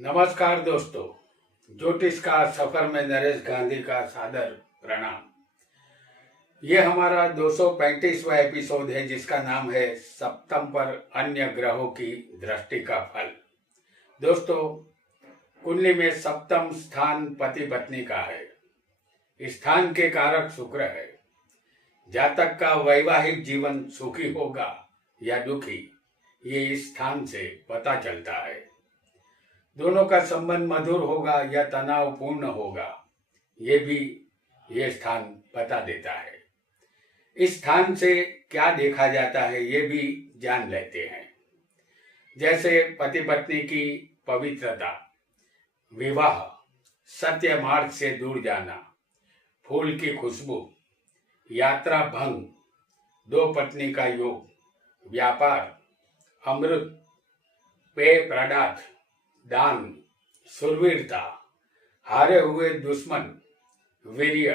नमस्कार दोस्तों, ज्योतिष का सफर में नरेश गांधी का सादर प्रणाम। ये हमारा 235वां एपिसोड है जिसका नाम है सप्तम पर अन्य ग्रहों की दृष्टि का फल। दोस्तों, कुंडली में सप्तम स्थान पति पत्नी का है। स्थान के कारक शुक्र है। जातक का वैवाहिक जीवन सुखी होगा या दुखी, ये इस स्थान से पता चलता है। दोनों का संबंध मधुर होगा या तनावपूर्ण होगा, ये भी ये स्थान बता देता है। इस स्थान से क्या देखा जाता है ये भी जान लेते हैं। जैसे पति पत्नी की पवित्रता, विवाह, सत्य मार्ग से दूर जाना, फूल की खुशबू, यात्रा भंग, दो पत्नी का योग, व्यापार, अमृत, पेय पदार्थ, दान, शूरवीरता, हारे हुए दुश्मन, वीर्य,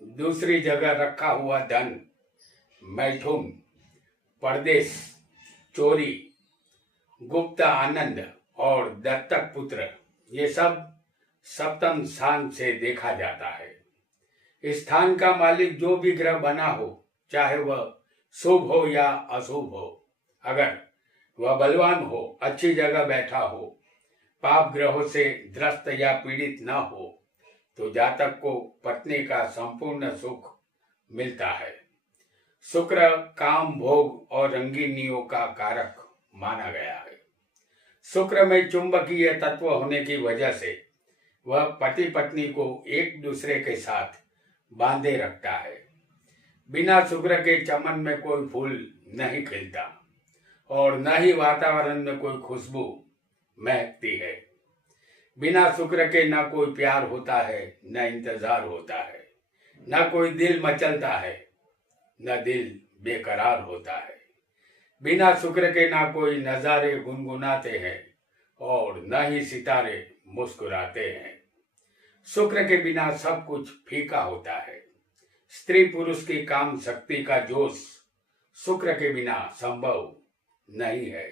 दूसरी जगह रखा हुआ धन, मैथुन, परदेश, चोरी, गुप्त आनंद और दत्तक पुत्र, ये सब सप्तम स्थान से देखा जाता है। स्थान का मालिक जो भी ग्रह बना हो, चाहे वह शुभ हो या अशुभ हो, अगर वह बलवान हो, अच्छी जगह बैठा हो, पाप ग्रहों से ग्रस्त या पीड़ित न हो, तो जातक को पत्नी का संपूर्ण सुख मिलता है। शुक्र काम, भोग और रंगीनियों का कारक माना गया है। शुक्र में चुंबकीय तत्व होने की वजह से वह पति पत्नी को एक दूसरे के साथ बांधे रखता है। बिना शुक्र के चमन में कोई फूल नहीं खिलता और न ही वातावरण में कोई खुशबू महकती है। बिना शुक्र के ना कोई प्यार होता है, न इंतजार होता है, न कोई दिल मचलता है, न दिल बेकरार होता है। बिना शुक्र के ना कोई नजारे गुनगुनाते हैं और न ही सितारे मुस्कुराते हैं। शुक्र के बिना सब कुछ फीका होता है। स्त्री पुरुष की काम शक्ति का जोश शुक्र के बिना संभव नहीं है।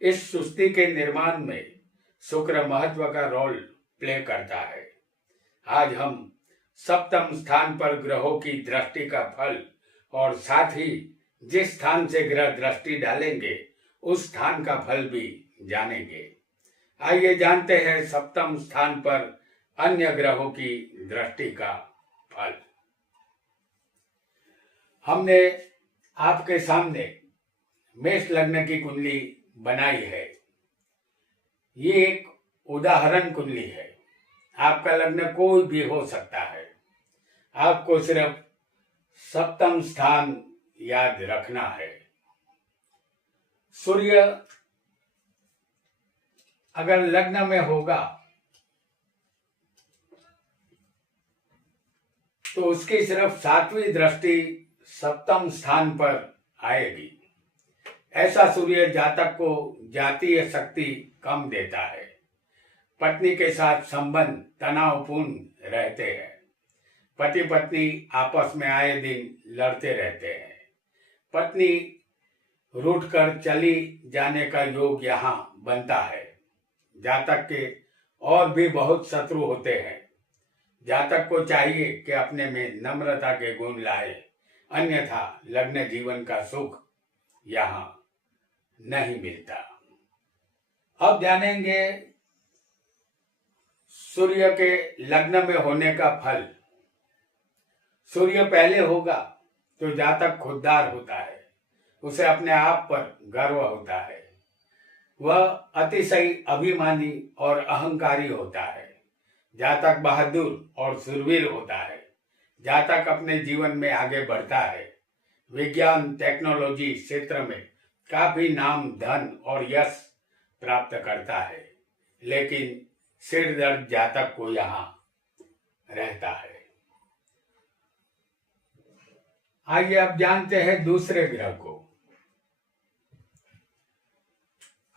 इस सृष्टि के निर्माण में शुक्र महत्व का रोल प्ले करता है। आज हम सप्तम स्थान पर ग्रहों की दृष्टि का फल और साथ ही जिस स्थान से ग्रह दृष्टि डालेंगे उस स्थान का फल भी जानेंगे। आइए जानते हैं सप्तम स्थान पर अन्य ग्रहों की दृष्टि का फल। हमने आपके सामने मेष लग्न की कुंडली बनाई है। ये एक उदाहरण कुंडली है। आपका लग्न कोई भी हो सकता है। आपको सिर्फ सप्तम स्थान याद रखना है। सूर्य अगर लग्न में होगा तो उसकी सिर्फ 7वीं दृष्टि सप्तम स्थान पर आएगी। ऐसा सूर्य जातक को जातीय शक्ति कम देता है। पत्नी के साथ संबंध तनावपूर्ण रहते हैं। पति पत्नी आपस में आए दिन लड़ते रहते हैं। पत्नी रूठ कर चली जाने का योग यहाँ बनता है। जातक के और भी बहुत शत्रु होते हैं। जातक को चाहिए कि अपने में नम्रता के गुण लाए, अन्यथा लग्न जीवन का सुख यहाँ नहीं मिलता। अब जानेंगे सूर्य के लग्न में होने का फल। सूर्य पहले होगा तो जातक खुददार होता है। उसे अपने आप पर गर्व होता है। वह अतिशय अभिमानी और अहंकारी होता है। जातक बहादुर और शूरवीर होता है। जातक अपने जीवन में आगे बढ़ता है। विज्ञान टेक्नोलॉजी क्षेत्र में काफी नाम, धन और यश प्राप्त करता है, लेकिन सिर दर्द जातक को यहाँ रहता है। आइए अब जानते हैं दूसरे ग्रह को।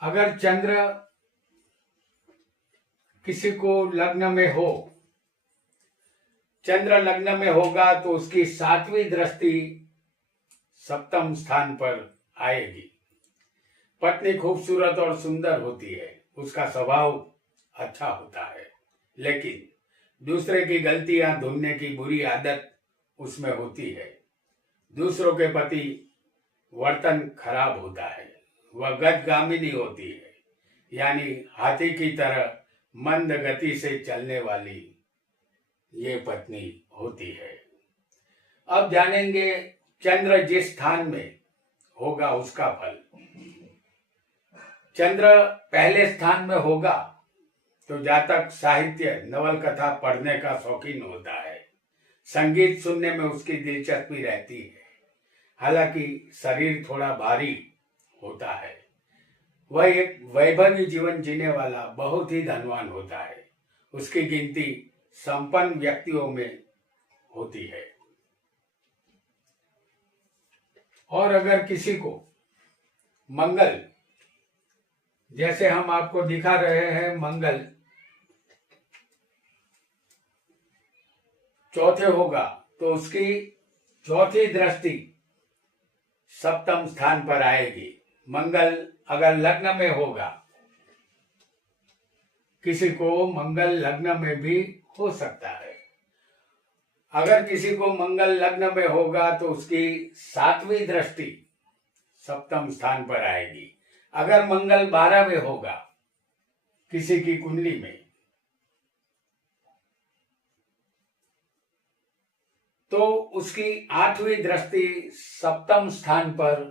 अगर चंद्र किसी को लग्न में हो, चंद्र लग्न में होगा तो उसकी 7वीं दृष्टि सप्तम स्थान पर आएगी। पत्नी खूबसूरत और सुंदर होती है। उसका स्वभाव अच्छा होता है, लेकिन दूसरे की गलतियां ढूंढने की बुरी आदत उसमें होती है। दूसरों के प्रति वर्तन खराब होता है, वह गजगामिनी होती है, यानी हाथी की तरह मंद गति से चलने वाली ये पत्नी होती है। अब जानेंगे चंद्र जिस स्थान में होगा उसका फल। चंद्र पहले स्थान में होगा तो जातक साहित्य नवल कथा पढ़ने का शौकीन होता है, संगीत सुनने में उसकी दिलचस्पी रहती है। हालांकि शरीर थोड़ा भारी होता है। वह एक वैभवी जीवन जीने वाला बहुत ही धनवान होता है। उसकी गिनती संपन्न व्यक्तियों में होती है। और अगर किसी को मंगल, जैसे हम आपको दिखा रहे हैं, मंगल चौथे होगा तो उसकी चौथी दृष्टि सप्तम स्थान पर आएगी। मंगल अगर लग्न में होगा, किसी को मंगल लग्न में भी हो सकता है। अगर किसी को मंगल लग्न में होगा तो उसकी सातवीं दृष्टि सप्तम स्थान पर आएगी। अगर मंगल 12 में होगा किसी की कुंडली में, तो उसकी 8वीं दृष्टि सप्तम स्थान पर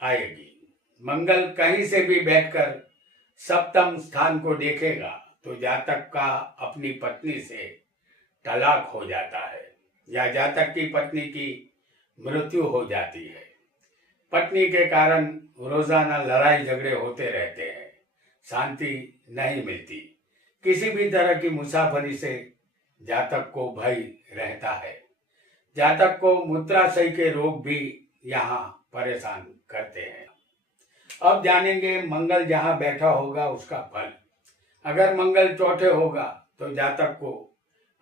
आएगी। मंगल कहीं से भी बैठकर सप्तम स्थान को देखेगा तो जातक का अपनी पत्नी से तलाक हो जाता है या जातक की पत्नी की मृत्यु हो जाती है। पत्नी के कारण रोजाना लड़ाई झगड़े होते रहते हैं, शांति नहीं मिलती। किसी भी तरह की मुसाफरी से जातक को भय रहता है। जातक को मूत्राशय के रोग भी यहाँ परेशान करते हैं। अब जानेंगे मंगल जहाँ बैठा होगा उसका फल। अगर मंगल चौथे होगा तो जातक को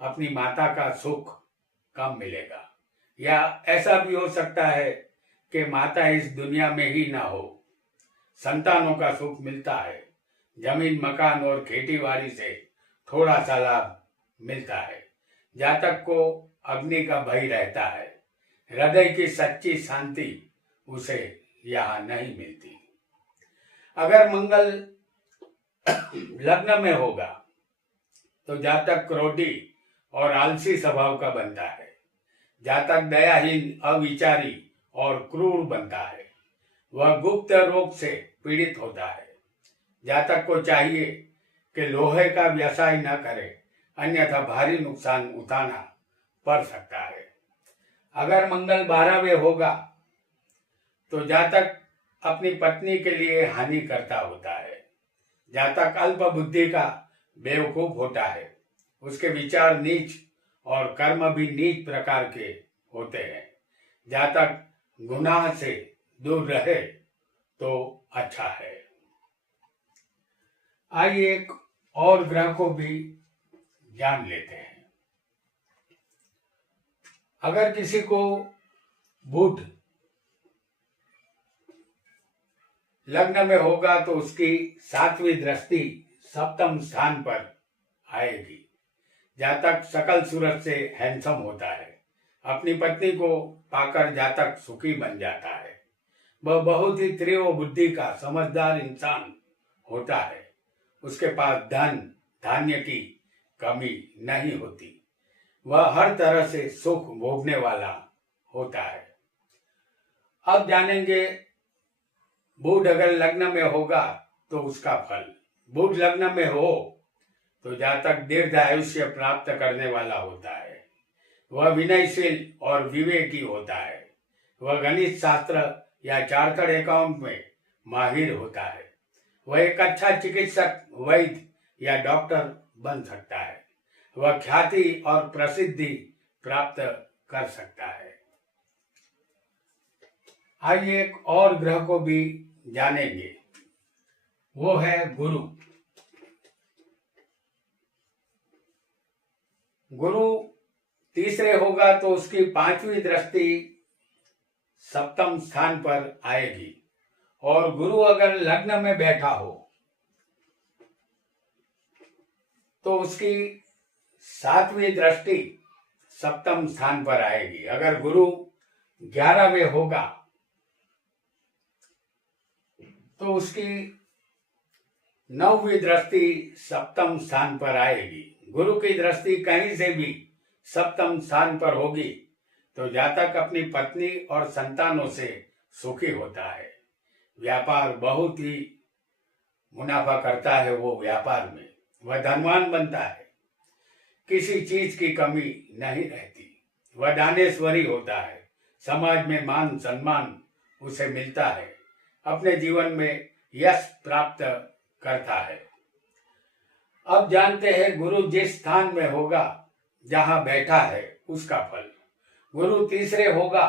अपनी माता का सुख कम मिलेगा, या ऐसा भी हो सकता है कि माता इस दुनिया में ही ना हो। संतानों का सुख मिलता है। जमीन, मकान और खेतीबाड़ी से थोड़ा सा लाभ मिलता है। जातक को अग्नि का भय रहता है। हृदय की सच्ची शांति उसे यहाँ नहीं मिलती। अगर मंगल लग्न में होगा तो जातक क्रोधी और आलसी स्वभाव का बनता है। जातक दयाहीन, अविचारी और क्रूर बनता है। वह गुप्त रोग से पीड़ित होता है। जातक को चाहिए कि लोहे का व्यवसाय न करे, अन्यथा भारी नुकसान उठाना पड़ सकता है। अगर मंगल 12वें होगा तो जातक अपनी पत्नी के लिए हानि करता होता है। जातक अल्प बुद्धि का बेवकूफ होता है। उसके विचार नीच और कर्म भी नीच प्रकार के होते हैं। जातक गुनाह से दूर रहे तो अच्छा है। आइए एक और ग्रह को भी जान लेते हैं। अगर किसी को बुध लग्न में होगा तो उसकी 7वीं दृष्टि सप्तम स्थान पर आएगी। जातक सकल सूरत से हैंडसम होता है। अपनी पत्नी को पाकर जातक सुखी बन जाता है। वह बहुत ही तीव्र बुद्धि का समझदार इंसान होता है। उसके पास धन धान्य की कमी नहीं होती। वह हर तरह से सुख भोगने वाला होता है। अब जानेंगे बुध अगर लग्न में होगा तो उसका फल। बुध लग्न में हो तो जातक दीर्घ आयुष्य प्राप्त करने वाला होता है। वह विनयशील और विवेकी होता है। वह गणित शास्त्र या चार्टर्ड अकाउंट में माहिर होता है। वह एक अच्छा चिकित्सक, वैद्य या डॉक्टर बन सकता है। वह ख्याति और प्रसिद्धि प्राप्त कर सकता है। आइए एक और ग्रह को भी जानेंगे, वो है गुरु। गुरु तीसरे होगा तो उसकी 5वीं दृष्टि सप्तम स्थान पर आएगी। और गुरु अगर लग्न में बैठा हो तो उसकी 7वीं दृष्टि सप्तम स्थान पर आएगी। अगर गुरु 11वें होगा तो उसकी 9वीं दृष्टि सप्तम स्थान पर आएगी। गुरु की दृष्टि कहीं से भी सप्तम स्थान पर होगी तो जातक अपनी पत्नी और संतानों से सुखी होता है। व्यापार बहुत ही मुनाफा करता है, वो व्यापार में वह धनवान बनता है, किसी चीज की कमी नहीं रहती, वह दानेश्वरी होता है, समाज में मान सम्मान उसे मिलता है, अपने जीवन में यश प्राप्त करता है। अब जानते हैं गुरु जिस स्थान में होगा जहां बैठा है उसका फल। गुरु तीसरे होगा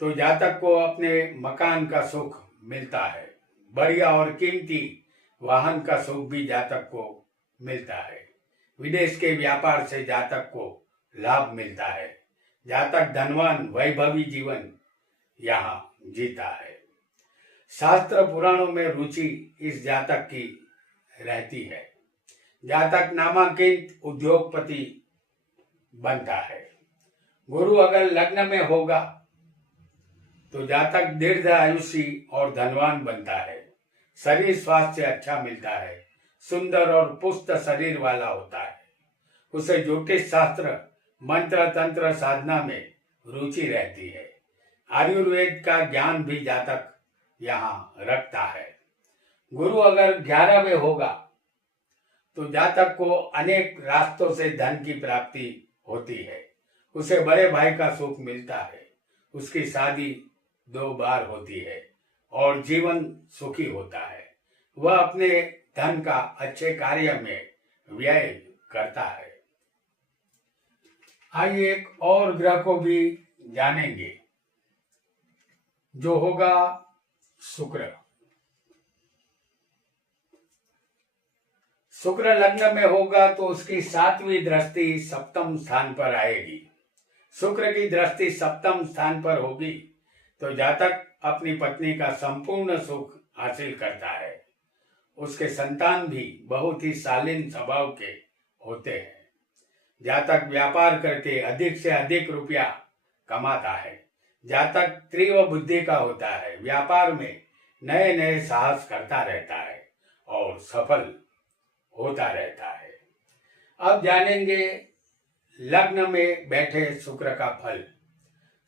तो जातक को अपने मकान का सुख मिलता है, बढ़िया और कीमती वाहन का सुख भी जातक को मिलता है, विदेश के व्यापार से जातक को लाभ मिलता है, जातक धनवान वैभवी जीवन यहाँ जीता है। शास्त्र पुराणों में रुचि इस जातक की रहती है, जातक नामांकित उद्योगपति बनता है। गुरु अगर लग्न में होगा तो जातक दीर्घ आयुषी और धनवान बनता है, शरीर स्वास्थ्य अच्छा मिलता है, सुंदर और पुष्ट शरीर वाला होता है, उसे ज्योतिष शास्त्र मंत्र तंत्र साधना में रुचि रहती है, आयुर्वेद का ज्ञान भी जातक यहाँ रखता है। गुरु अगर 11वें होगा तो जातक को अनेक रास्तों से धन की प्राप्ति होती है, उसे बड़े भाई का सुख मिलता है, उसकी शादी 2 बार होती है और जीवन सुखी होता है, वह अपने धन का अच्छे कार्य में व्यय करता है। आइए एक और ग्रह को भी जानेंगे जो होगा शुक्र। शुक्र लग्न में होगा तो उसकी 7वीं दृष्टि सप्तम स्थान पर आएगी। शुक्र की दृष्टि सप्तम स्थान पर होगी तो जातक अपनी पत्नी का संपूर्ण सुख हासिल करता है, उसके संतान भी बहुत ही शालीन स्वभाव के होते हैं, जातक व्यापार करके अधिक से अधिक रुपया कमाता है, जातक तीव्र बुद्धि का होता है, व्यापार में नए नए साहस करता रहता है और सफल होता रहता है। अब जानेंगे लग्न में बैठे शुक्र का फल।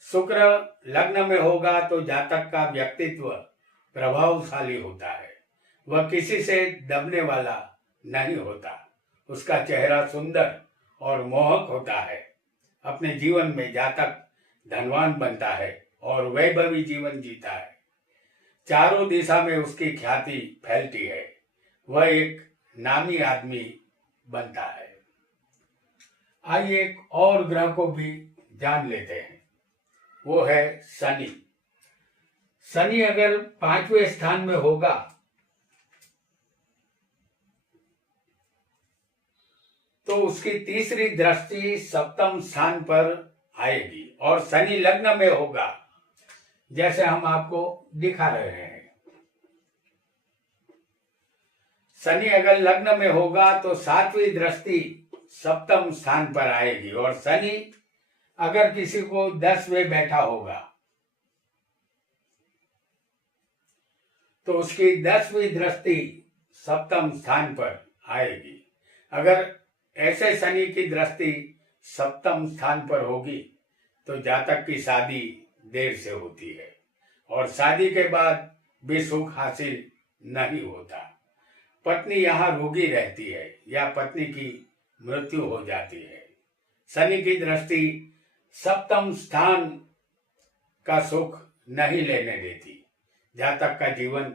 शुक्र लग्न में होगा तो जातक का व्यक्तित्व प्रभावशाली होता है, वह किसी से दबने वाला नहीं होता, उसका चेहरा सुंदर और मोहक होता है। अपने जीवन में जातक धनवान बनता है और वैभवी जीवन जीता है, चारों दिशा में उसकी ख्याति फैलती है, वह एक नामी आदमी बनता है। आइए एक और ग्रह को भी जान लेते हैं, वो है शनि। शनि अगर 5वें स्थान में होगा तो उसकी तीसरी दृष्टि सप्तम स्थान पर आएगी और शनि लग्न में होगा जैसे हम आपको दिखा रहे हैं। शनि अगर लग्न में होगा तो 7वीं दृष्टि सप्तम स्थान पर आएगी और शनि अगर किसी को 10वें बैठा होगा तो उसकी 10वीं दृष्टि सप्तम स्थान पर आएगी। अगर ऐसे शनि की दृष्टि सप्तम स्थान पर होगी तो जातक की शादी देर से होती है और शादी के बाद भी सुख हासिल नहीं होता, पत्नी यहाँ रोगी रहती है या पत्नी की मृत्यु हो जाती है। शनि की दृष्टि सप्तम स्थान का सुख नहीं लेने देती, जातक का जीवन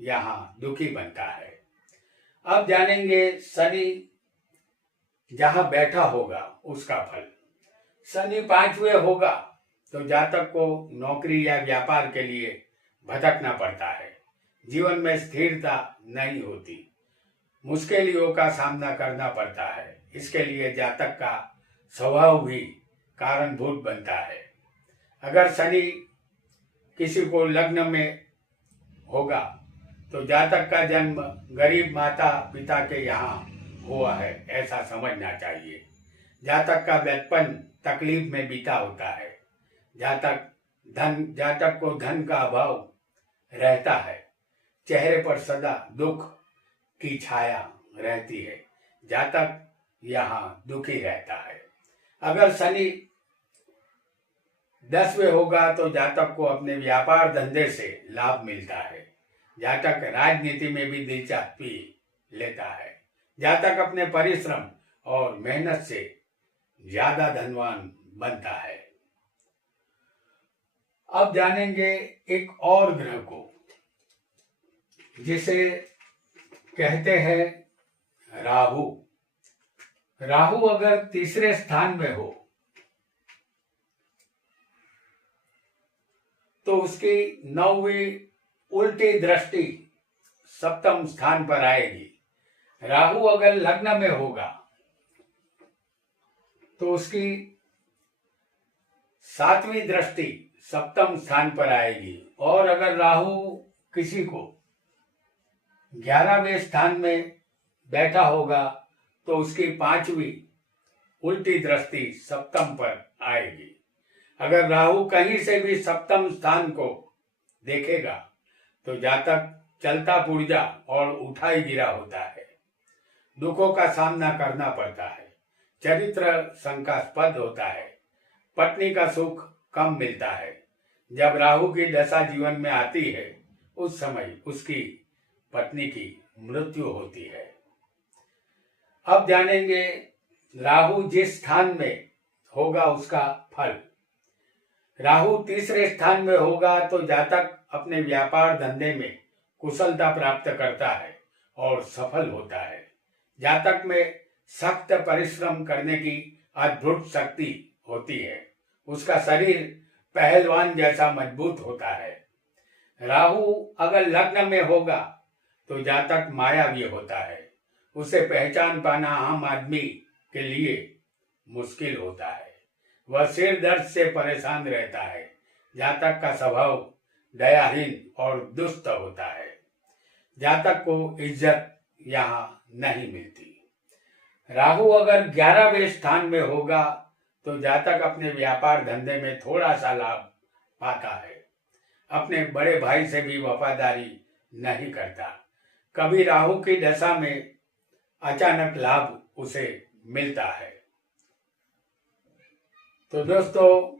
यहाँ दुखी बनता है। अब जानेंगे शनि जहाँ बैठा होगा उसका फल। शनि 5वें होगा तो जातक को नौकरी या व्यापार के लिए भटकना पड़ता है, जीवन में स्थिरता नहीं होती, मुश्किलों का सामना करना पड़ता है, इसके लिए जातक का स्वभाव भी कारणभूत बनता है। अगर शनि किसी को लग्न में होगा तो जातक का जन्म गरीब माता पिता के यहाँ हुआ है ऐसा समझना चाहिए। जातक का बचपन तकलीफ में बीता होता है। जातक को धन का अभाव रहता है। चेहरे पर सदा दुख की छाया रहती है। जातक यहाँ दुखी रहता है। अगर शनि 10वें होगा तो जातक को अपने व्यापार धंधे से लाभ मिलता है। जातक राजनीति में भी दिलचस्पी लेता है। जातक अपने परिश्रम और मेहनत से ज्यादा धनवान बनता है। अब जानेंगे एक और ग्रह को जिसे कहते हैं राहु। राहु अगर तीसरे स्थान में हो तो उसकी 9वीं उल्टी दृष्टि सप्तम स्थान पर आएगी। राहु अगर लग्न में होगा तो उसकी 7वीं दृष्टि सप्तम स्थान पर आएगी। और अगर राहु किसी को 11वें स्थान में बैठा होगा तो उसकी 5वीं उल्टी दृष्टि सप्तम पर आएगी। अगर राहु कहीं से भी सप्तम स्थान को देखेगा तो जातक चलता पुर्जा और उठाई गिरा होता है। दुखों का सामना करना पड़ता है। चरित्र शंकास्पद होता है। पत्नी का सुख कम मिलता है। जब राहु की दशा जीवन में आती है उस समय उसकी पत्नी की मृत्यु होती है। अब जानेंगे राहु जिस स्थान में होगा उसका फल। राहु तीसरे स्थान में होगा तो जातक अपने व्यापार धंधे में कुशलता प्राप्त करता है और सफल होता है। जातक में सख्त परिश्रम करने की अद्भुत शक्ति होती है। उसका शरीर पहलवान जैसा मजबूत होता है। राहु अगर लग्न में होगा तो जातक मायावी होता है। उसे पहचान पाना आम आदमी के लिए मुश्किल होता है। वह सिर दर्द से परेशान रहता है। जातक का स्वभाव दयाहीन और दुष्ट होता है। जातक को इज्जत यहाँ नहीं मिलती। राहु अगर 11वें स्थान में होगा तो जातक अपने व्यापार धंधे में थोड़ा सा लाभ पाता है। अपने बड़े भाई से भी वफादारी नहीं करता। कभी राहु की दशा में अचानक लाभ उसे मिलता है। तो दोस्तों,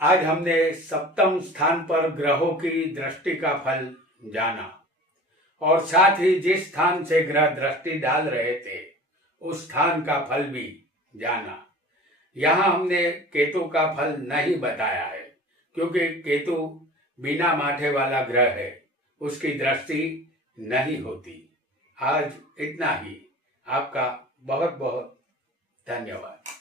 आज हमने सप्तम स्थान पर ग्रहों की दृष्टि का फल जाना और साथ ही जिस स्थान से ग्रह दृष्टि डाल रहे थे उस स्थान का फल भी जाना। यहाँ हमने केतु का फल नहीं बताया है क्योंकि केतु बिना माथे वाला ग्रह है, उसकी दृष्टि नहीं होती। आज इतना ही। आपका बहुत बहुत धन्यवाद।